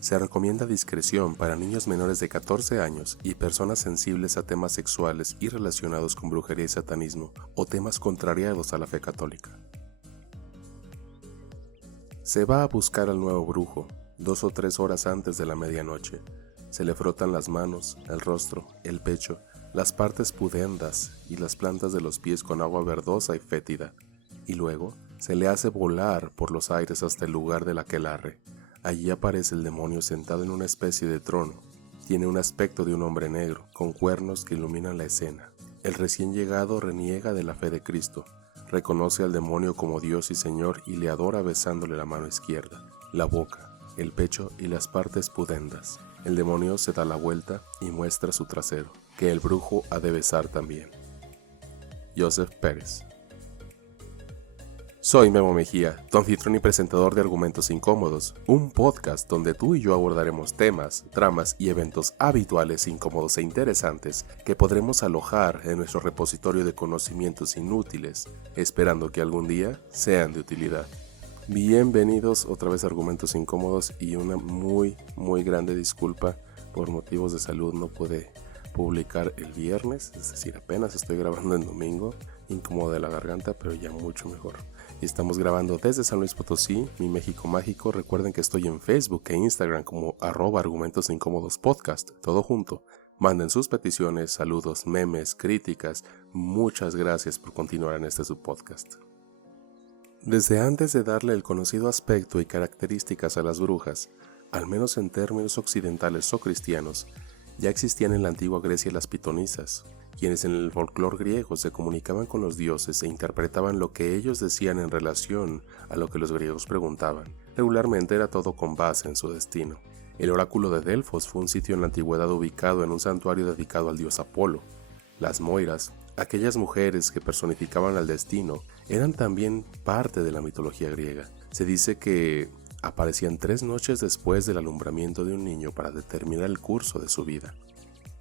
Se recomienda discreción para niños menores de 14 años y personas sensibles a temas sexuales y relacionados con brujería y satanismo o temas contrariados a la fe católica. Se va a buscar al nuevo brujo 2 o 3 horas antes de la medianoche. Se le frotan las manos, el rostro, el pecho, las partes pudendas y las plantas de los pies con agua verdosa y fétida, y luego se le hace volar por los aires hasta el lugar del aquelarre. Allí aparece el demonio sentado en una especie de trono. Tiene un aspecto de un hombre negro, con cuernos que iluminan la escena. El recién llegado reniega de la fe de Cristo. Reconoce al demonio como Dios y Señor y le adora besándole la mano izquierda, la boca, el pecho y las partes pudendas. El demonio se da la vuelta y muestra su trasero, que el brujo ha de besar también. Joseph Pérez. Soy Memo Mejía, tu anfitrión y presentador de Argumentos Incómodos, un podcast donde tú y yo abordaremos temas, tramas y eventos habituales, incómodos e interesantes que podremos alojar en nuestro repositorio de conocimientos inútiles, esperando que algún día sean de utilidad. Bienvenidos otra vez a Argumentos Incómodos y una muy grande disculpa por motivos de salud. No pude publicar el viernes, es decir, apenas estoy grabando en domingo, incómodo de la garganta, pero ya mucho mejor. Y estamos grabando desde San Luis Potosí, mi México mágico. Recuerden que estoy en Facebook e Instagram como @argumentosincómodospodcast, todo junto. Manden sus peticiones, saludos, memes, críticas. Muchas gracias por continuar en este subpodcast. Desde antes de darle el conocido aspecto y características a las brujas, al menos en términos occidentales o cristianos, ya existían en la antigua Grecia las pitonisas, quienes en el folclore griego se comunicaban con los dioses e interpretaban lo que ellos decían en relación a lo que los griegos preguntaban. Regularmente era todo con base en su destino. El oráculo de Delfos fue un sitio en la antigüedad ubicado en un santuario dedicado al dios Apolo. Las moiras, aquellas mujeres que personificaban al destino, eran también parte de la mitología griega. Se dice que aparecían 3 noches después del alumbramiento de un niño para determinar el curso de su vida.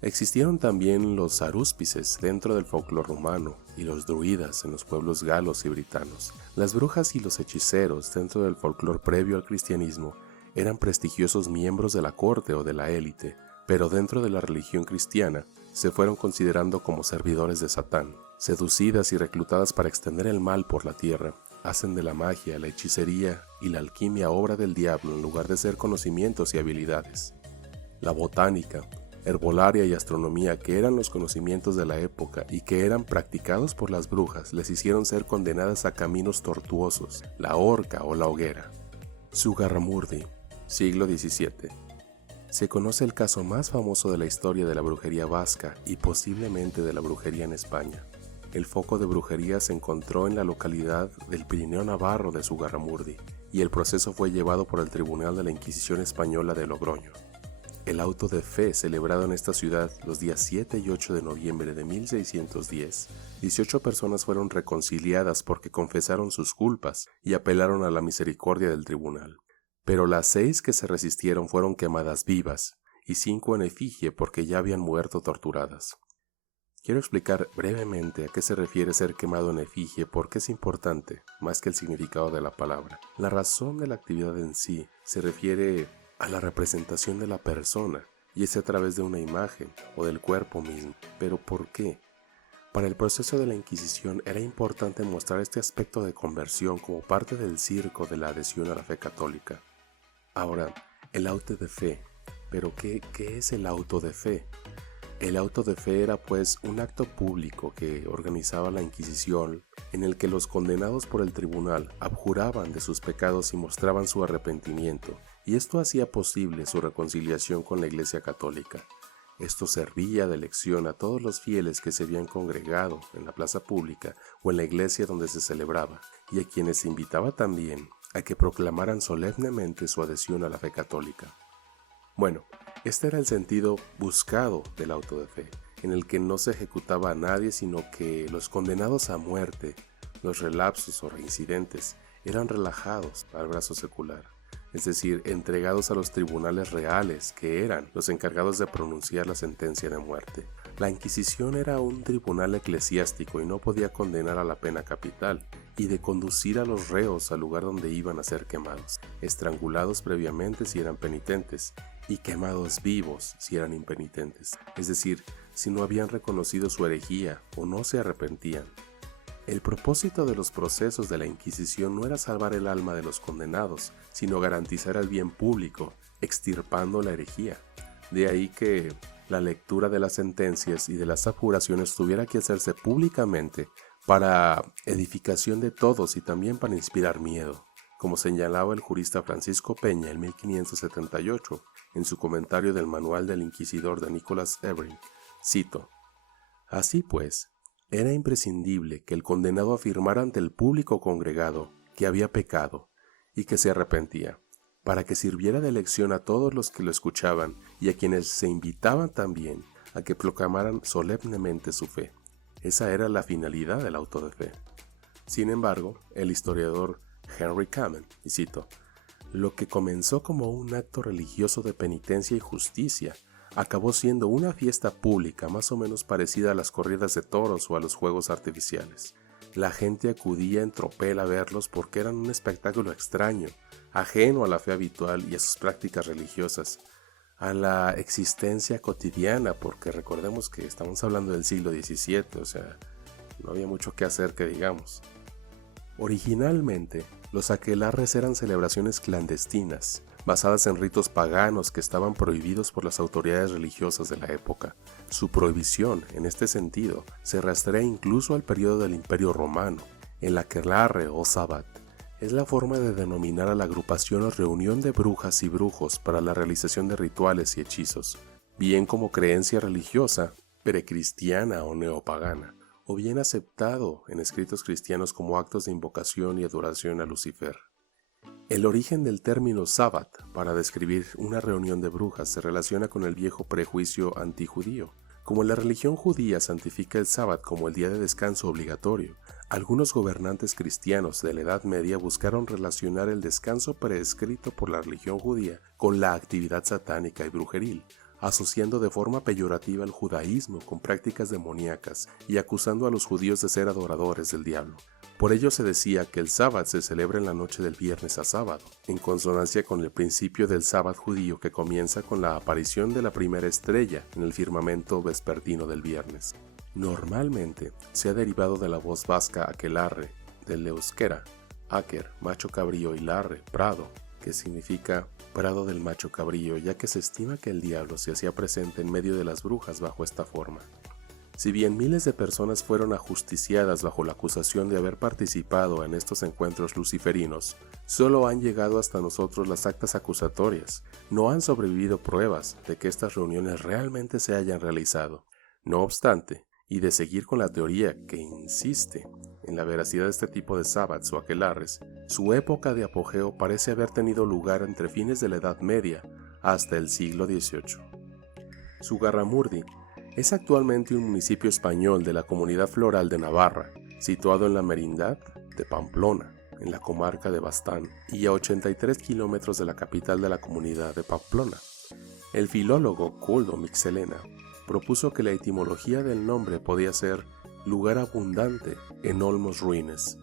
Existieron también los arúspices dentro del folclore rumano y los druidas en los pueblos galos y britanos. Las brujas y los hechiceros dentro del folclore previo al cristianismo eran prestigiosos miembros de la corte o de la élite, pero dentro de la religión cristiana se fueron considerando como servidores de Satán. Seducidas y reclutadas para extender el mal por la tierra, hacen de la magia, la hechicería y la alquimia obra del diablo en lugar de ser conocimientos y habilidades. La botánica, herbolaria y astronomía, que eran los conocimientos de la época y que eran practicados por las brujas, les hicieron ser condenadas a caminos tortuosos, la horca o la hoguera. Zugarramurdi, siglo XVII. Se conoce el caso más famoso de la historia de la brujería vasca y posiblemente de la brujería en España. El foco de brujería se encontró en la localidad del Pirineo Navarro de Zugarramurdi y el proceso fue llevado por el Tribunal de la Inquisición Española de Logroño. El auto de fe celebrado en esta ciudad los días 7 y 8 de noviembre de 1610, 18 personas fueron reconciliadas porque confesaron sus culpas y apelaron a la misericordia del tribunal. Pero las 6 que se resistieron fueron quemadas vivas y 5 en efigie porque ya habían muerto torturadas. Quiero explicar brevemente a qué se refiere ser quemado en efigie porque es importante, más que el significado de la palabra. La razón de la actividad en sí se refiere a la representación de la persona, y es a través de una imagen o del cuerpo mismo. ¿Pero por qué? Para el proceso de la Inquisición era importante mostrar este aspecto de conversión como parte del circo de la adhesión a la fe católica. Ahora, el auto de fe. ¿Pero qué es el auto de fe? El auto de fe era pues un acto público que organizaba la Inquisición en el que los condenados por el tribunal abjuraban de sus pecados y mostraban su arrepentimiento, y esto hacía posible su reconciliación con la Iglesia Católica. Esto servía de lección a todos los fieles que se habían congregado en la plaza pública o en la iglesia donde se celebraba, y a quienes se invitaba también a que proclamaran solemnemente su adhesión a la fe católica. Bueno, este era el sentido buscado del auto de fe, en el que no se ejecutaba a nadie, sino que los condenados a muerte, los relapsos o reincidentes, eran relajados al brazo secular, es decir, entregados a los tribunales reales, que eran los encargados de pronunciar la sentencia de muerte. La Inquisición era un tribunal eclesiástico y no podía condenar a la pena capital, y de conducir a los reos al lugar donde iban a ser quemados, estrangulados previamente si eran penitentes, y quemados vivos si eran impenitentes, es decir, si no habían reconocido su herejía o no se arrepentían. El propósito de los procesos de la Inquisición no era salvar el alma de los condenados, sino garantizar el bien público, extirpando la herejía. De ahí que la lectura de las sentencias y de las abjuraciones tuviera que hacerse públicamente para edificación de todos y también para inspirar miedo, como señalaba el jurista Francisco Peña en 1578 en su comentario del Manual del Inquisidor de Nicholas Ebring. Cito: «Así pues, era imprescindible que el condenado afirmara ante el público congregado que había pecado y que se arrepentía, para que sirviera de lección a todos los que lo escuchaban y a quienes se invitaban también a que proclamaran solemnemente su fe». Esa era la finalidad del auto de fe. Sin embargo, el historiador Henry Kamen, y cito: «Lo que comenzó como un acto religioso de penitencia y justicia, acabó siendo una fiesta pública más o menos parecida a las corridas de toros o a los juegos artificiales. La gente acudía en tropel a verlos porque eran un espectáculo extraño, ajeno a la fe habitual y a sus prácticas religiosas, a la existencia cotidiana, porque recordemos que estamos hablando del siglo XVII, o sea, no había mucho que hacer que digamos. Originalmente, los aquelarres eran celebraciones clandestinas, basadas en ritos paganos que estaban prohibidos por las autoridades religiosas de la época. Su prohibición, en este sentido, se rastrea incluso al periodo del Imperio Romano. El aquelarre o sabbat es la forma de denominar a la agrupación o reunión de brujas y brujos para la realización de rituales y hechizos, bien como creencia religiosa, precristiana o neopagana, o bien aceptado en escritos cristianos como actos de invocación y adoración a Lucifer. El origen del término sabbat para describir una reunión de brujas se relaciona con el viejo prejuicio antijudío. Como la religión judía santifica el sábado como el día de descanso obligatorio, algunos gobernantes cristianos de la Edad Media buscaron relacionar el descanso prescrito por la religión judía con la actividad satánica y brujeril, asociando de forma peyorativa el judaísmo con prácticas demoníacas y acusando a los judíos de ser adoradores del diablo. Por ello se decía que el sábado se celebra en la noche del viernes a sábado, en consonancia con el principio del sábado judío que comienza con la aparición de la primera estrella en el firmamento vespertino del viernes. Normalmente se ha derivado de la voz vasca aquelarre, del euskera, aker, macho cabrío, y larre, prado, que significa prado del macho cabrío, ya que se estima que el diablo se hacía presente en medio de las brujas bajo esta forma. Si bien miles de personas fueron ajusticiadas bajo la acusación de haber participado en estos encuentros luciferinos, solo han llegado hasta nosotros las actas acusatorias. No han sobrevivido pruebas de que estas reuniones realmente se hayan realizado. No obstante, y de seguir con la teoría que insiste en la veracidad de este tipo de sabbats o aquelarres, su época de apogeo parece haber tenido lugar entre fines de la Edad Media hasta el siglo XVIII. Zugarramurdi es actualmente un municipio español de la Comunidad Foral de Navarra, situado en la Merindad de Pamplona, en la comarca de Baztán, y a 83 kilómetros de la capital de la comunidad de Pamplona. El filólogo Koldo Mixelena propuso que la etimología del nombre podía ser lugar abundante en olmos ruines.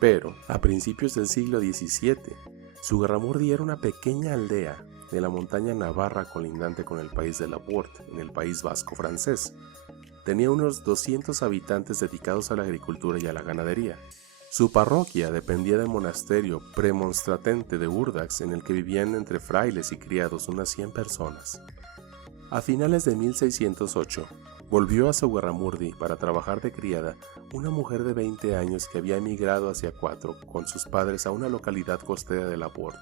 Pero, a principios del siglo XVII, Zugarramurdi era una pequeña aldea de la montaña navarra colindante con el país de la Bort, en el País Vasco francés. Tenía unos 200 habitantes dedicados a la agricultura y a la ganadería. Su parroquia dependía del monasterio premonstratente de Urdax, en el que vivían entre frailes y criados unas 100 personas. A finales de 1608, volvió a Zugarramurdi para trabajar de criada una mujer de 20 años que había emigrado hacia Cuatro con sus padres a una localidad costera de la Bort.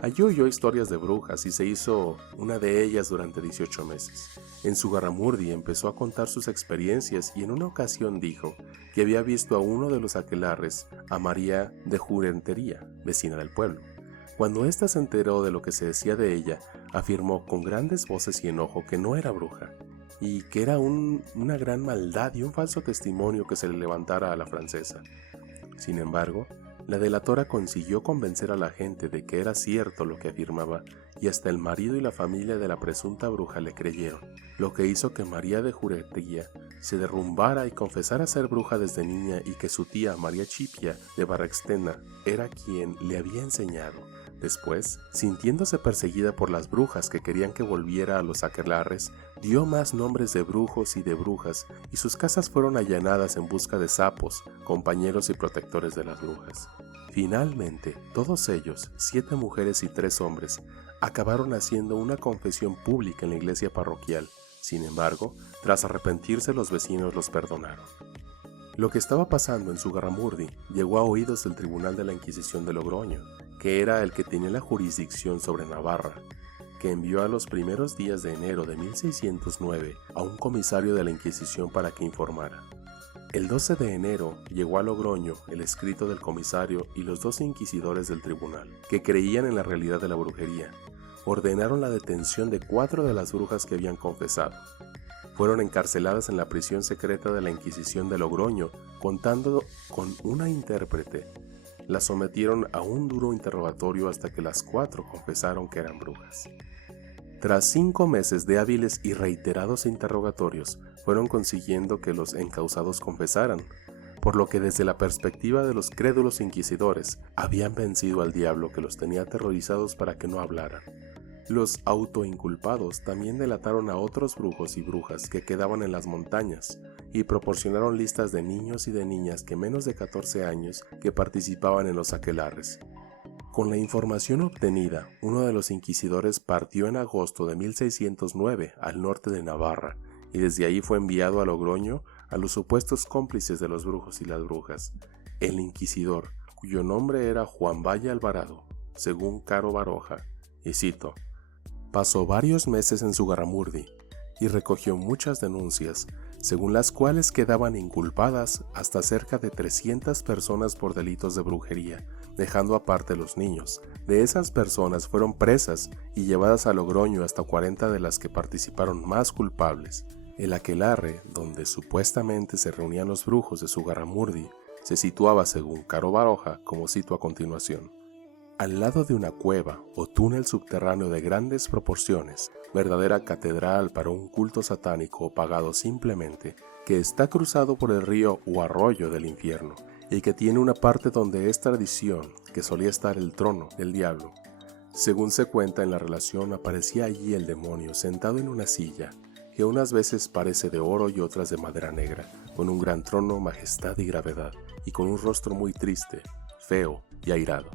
Allí oyó historias de brujas y se hizo una de ellas durante 18 meses. En Zugarramurdi empezó a contar sus experiencias y en una ocasión dijo que había visto a uno de los aquelarres a María de Jurentería, vecina del pueblo. Cuando ésta se enteró de lo que se decía de ella, afirmó con grandes voces y enojo que no era bruja, y que era una gran maldad y un falso testimonio que se le levantara a la francesa. Sin embargo, La delatora consiguió convencer a la gente de que era cierto lo que afirmaba, y hasta el marido y la familia de la presunta bruja le creyeron, lo que hizo que María de Jureteguía se derrumbara y confesara ser bruja desde niña y que su tía María Chipia de Barraxtena era quien le había enseñado. Después, sintiéndose perseguida por las brujas que querían que volviera a los aquelarres, dio más nombres de brujos y de brujas, y sus casas fueron allanadas en busca de sapos, compañeros y protectores de las brujas. Finalmente, todos ellos, 7 mujeres y 3 hombres, acabaron haciendo una confesión pública en la iglesia parroquial. Sin embargo, tras arrepentirse, los vecinos los perdonaron. Lo que estaba pasando en Zugarramurdi llegó a oídos del Tribunal de la Inquisición de Logroño, que era el que tenía la jurisdicción sobre Navarra, que envió a los primeros días de enero de 1609 a un comisario de la Inquisición para que informara. El 12 de enero llegó a Logroño el escrito del comisario y los 2 inquisidores del tribunal, que creían en la realidad de la brujería, ordenaron la detención de 4 de las brujas que habían confesado. Fueron encarceladas en la prisión secreta de la Inquisición de Logroño, contando con una intérprete. Las sometieron a un duro interrogatorio hasta que las 4 confesaron que eran brujas. Tras 5 meses de hábiles y reiterados interrogatorios, fueron consiguiendo que los encausados confesaran, por lo que desde la perspectiva de los crédulos inquisidores, habían vencido al diablo que los tenía aterrorizados para que no hablaran. Los autoinculpados también delataron a otros brujos y brujas que quedaban en las montañas y proporcionaron listas de niños y de niñas que menos de 14 años que participaban en los aquelarres. Con la información obtenida, uno de los inquisidores partió en agosto de 1609 al norte de Navarra y desde ahí fue enviado a Logroño a los supuestos cómplices de los brujos y las brujas. El inquisidor, cuyo nombre era Juan Valle Alvarado, según Caro Baroja, y cito: pasó varios meses en Zugarramurdi y recogió muchas denuncias, según las cuales quedaban inculpadas hasta cerca de 300 personas por delitos de brujería, dejando aparte los niños. De esas personas fueron presas y llevadas a Logroño hasta 40 de las que participaron más culpables. El aquelarre, donde supuestamente se reunían los brujos de Zugarramurdi, se situaba, según Caro Baroja, como cito a continuación: al lado de una cueva o túnel subterráneo de grandes proporciones, verdadera catedral para un culto satánico pagado simplemente, que está cruzado por el río o arroyo del infierno, y que tiene una parte donde es tradición que solía estar el trono del diablo. Según se cuenta en la relación, aparecía allí el demonio sentado en una silla, que unas veces parece de oro y otras de madera negra, con un gran trono, majestad y gravedad, y con un rostro muy triste, feo y airado.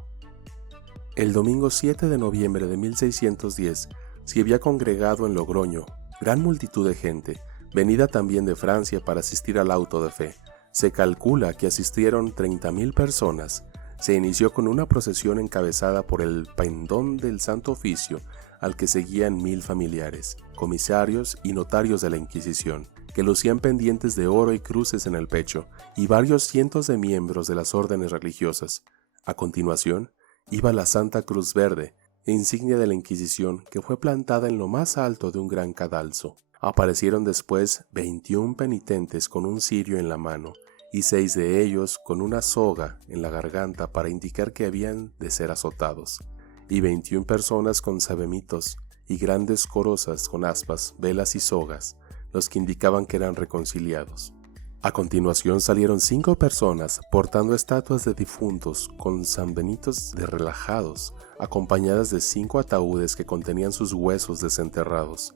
El domingo 7 de noviembre de 1610 se había congregado en Logroño gran multitud de gente, venida también de Francia para asistir al auto de fe. Se calcula que asistieron 30.000 personas. Se inició con una procesión encabezada por el pendón del Santo Oficio, al que seguían 1000 familiares, comisarios y notarios de la Inquisición, que lucían pendientes de oro y cruces en el pecho, y varios cientos de miembros de las órdenes religiosas. A continuación, iba la Santa Cruz Verde, insignia de la Inquisición, que fue plantada en lo más alto de un gran cadalso. Aparecieron después 21 penitentes con un cirio en la mano, y 6 de ellos con una soga en la garganta para indicar que habían de ser azotados, y 21 personas con sabemitos y grandes corozas con aspas, velas y sogas, los que indicaban que eran reconciliados. A continuación salieron 5 personas portando estatuas de difuntos con sanbenitos de relajados, acompañadas de 5 ataúdes que contenían sus huesos desenterrados.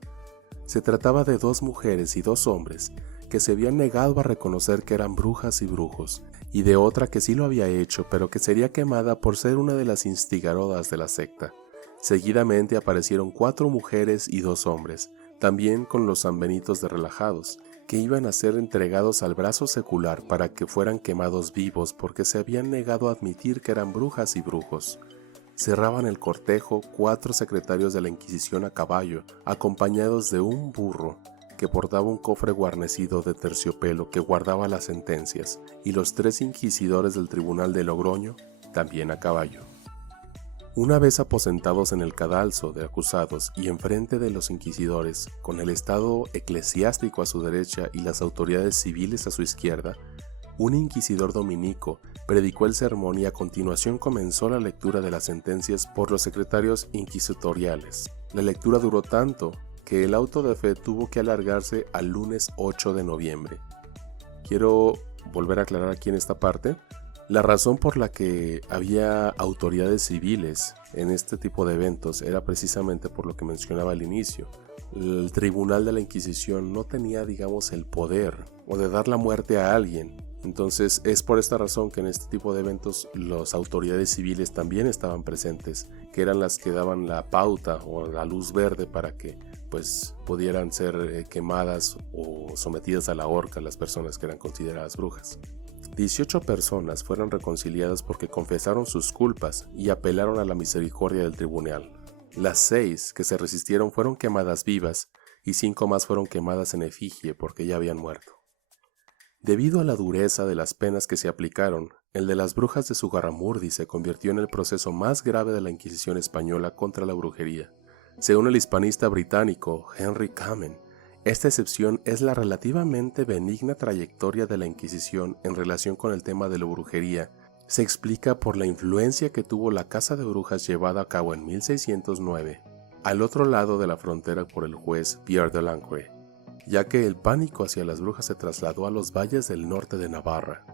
Se trataba de 2 mujeres y 2 hombres que se habían negado a reconocer que eran brujas y brujos, y de otra que sí lo había hecho, pero que sería quemada por ser una de las instigadoras de la secta. Seguidamente aparecieron 4 mujeres y 2 hombres, también con los sanbenitos de relajados, que iban a ser entregados al brazo secular para que fueran quemados vivos porque se habían negado a admitir que eran brujas y brujos. Cerraban el cortejo 4 secretarios de la Inquisición a caballo, acompañados de un burro que portaba un cofre guarnecido de terciopelo que guardaba las sentencias, y los 3 inquisidores del Tribunal de Logroño, también a caballo. Una vez aposentados en el cadalso de acusados y enfrente de los inquisidores, con el estado eclesiástico a su derecha y las autoridades civiles a su izquierda, un inquisidor dominico predicó el sermón y a continuación comenzó la lectura de las sentencias por los secretarios inquisitoriales. La lectura duró tanto que el auto de fe tuvo que alargarse al lunes 8 de noviembre. Quiero volver a aclarar aquí en esta parte. La razón por la que había autoridades civiles en este tipo de eventos era precisamente por lo que mencionaba al inicio. El tribunal de la Inquisición no tenía, digamos, el poder o de dar la muerte a alguien. Entonces es por esta razón que en este tipo de eventos las autoridades civiles también estaban presentes, que eran las que daban la pauta o la luz verde para que pues pudieran ser quemadas o sometidas a la horca las personas que eran consideradas brujas. 18 personas fueron reconciliadas porque confesaron sus culpas y apelaron a la misericordia del tribunal. Las 6 que se resistieron fueron quemadas vivas y 5 más fueron quemadas en efigie porque ya habían muerto. Debido a la dureza de las penas que se aplicaron, el de las brujas de Zugarramurdi se convirtió en el proceso más grave de la Inquisición española contra la brujería. Según el hispanista británico Henry Kamen, esta excepción es la relativamente benigna trayectoria de la Inquisición en relación con el tema de la brujería. Se explica por la influencia que tuvo la caza de brujas llevada a cabo en 1609, al otro lado de la frontera por el juez Pierre de Lancre, ya que el pánico hacia las brujas se trasladó a los valles del norte de Navarra.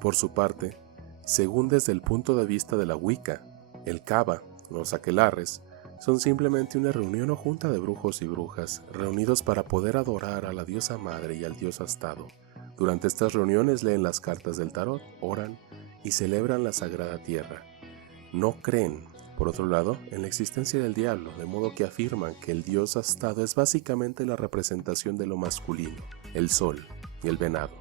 Por su parte, según desde el punto de vista de la Wicca, el Cava, los aquelarres, son simplemente una reunión o junta de brujos y brujas reunidos para poder adorar a la diosa madre y al dios astado. Durante estas reuniones leen las cartas del tarot, oran y celebran la sagrada tierra. No creen, por otro lado, en la existencia del diablo, de modo que afirman que el dios astado es básicamente la representación de lo masculino, el sol y el venado.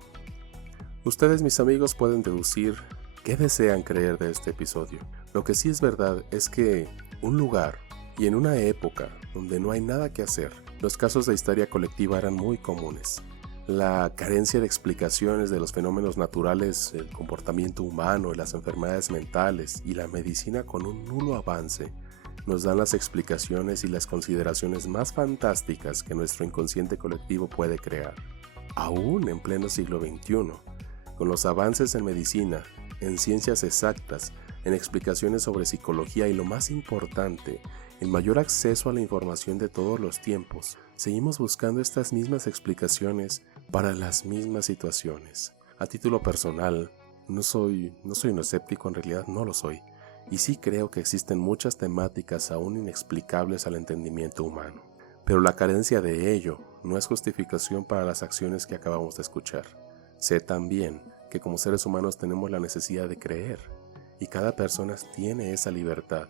Ustedes, mis amigos, pueden deducir qué desean creer de este episodio. Lo que sí es verdad es que un lugar y en una época donde no hay nada que hacer, los casos de histeria colectiva eran muy comunes. La carencia de explicaciones de los fenómenos naturales, el comportamiento humano, las enfermedades mentales y la medicina con un nulo avance nos dan las explicaciones y las consideraciones más fantásticas que nuestro inconsciente colectivo puede crear. Aún en pleno siglo XXI, con los avances en medicina, en ciencias exactas, en explicaciones sobre psicología y lo más importante, el mayor acceso a la información de todos los tiempos, seguimos buscando estas mismas explicaciones para las mismas situaciones. A título personal, no soy un escéptico, en realidad no lo soy, y sí creo que existen muchas temáticas aún inexplicables al entendimiento humano. Pero la carencia de ello no es justificación para las acciones que acabamos de escuchar. Sé también que como seres humanos tenemos la necesidad de creer, y cada persona tiene esa libertad.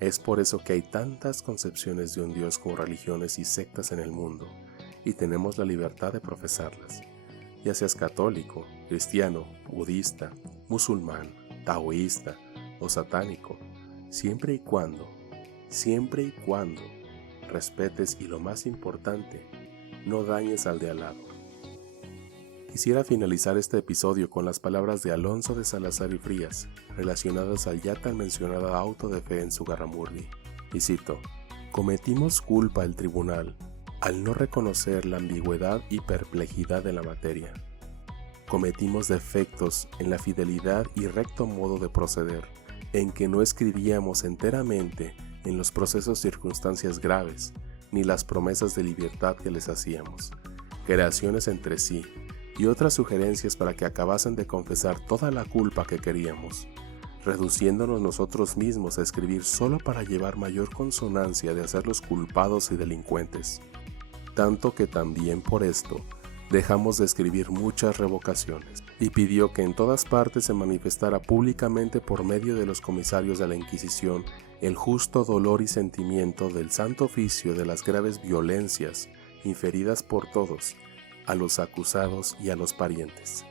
Es por eso que hay tantas concepciones de un Dios como religiones y sectas en el mundo, y tenemos la libertad de profesarlas, ya seas católico, cristiano, budista, musulmán, taoísta o satánico, siempre y cuando respetes y lo más importante, no dañes al de al lado. Quisiera finalizar este episodio con las palabras de Alonso de Salazar y Frías, relacionadas al ya tan mencionado auto de fe en Zugarramurdi. Y cito: cometimos culpa al tribunal al no reconocer la ambigüedad y perplejidad de la materia. Cometimos defectos en la fidelidad y recto modo de proceder, en que no escribíamos enteramente en los procesos circunstancias graves, ni las promesas de libertad que les hacíamos, creaciones entre sí, y otras sugerencias para que acabasen de confesar toda la culpa que queríamos, reduciéndonos nosotros mismos a escribir solo para llevar mayor consonancia de hacerlos culpados y delincuentes. Tanto que también por esto dejamos de escribir muchas revocaciones, y pidió que en todas partes se manifestara públicamente por medio de los comisarios de la Inquisición el justo dolor y sentimiento del santo oficio de las graves violencias inferidas por todos, a los acusados y a los parientes.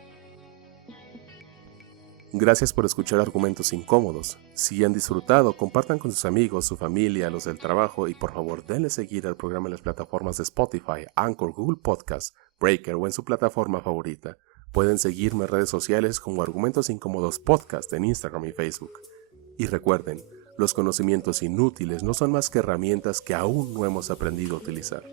Gracias por escuchar Argumentos Incómodos. Si han disfrutado, compartan con sus amigos, su familia, los del trabajo y por favor denle seguir al programa en las plataformas de Spotify, Anchor, Google Podcast, Breaker o en su plataforma favorita. Pueden seguirme en redes sociales como Argumentos Incómodos Podcast en Instagram y Facebook. Y recuerden, los conocimientos inútiles no son más que herramientas que aún no hemos aprendido a utilizar.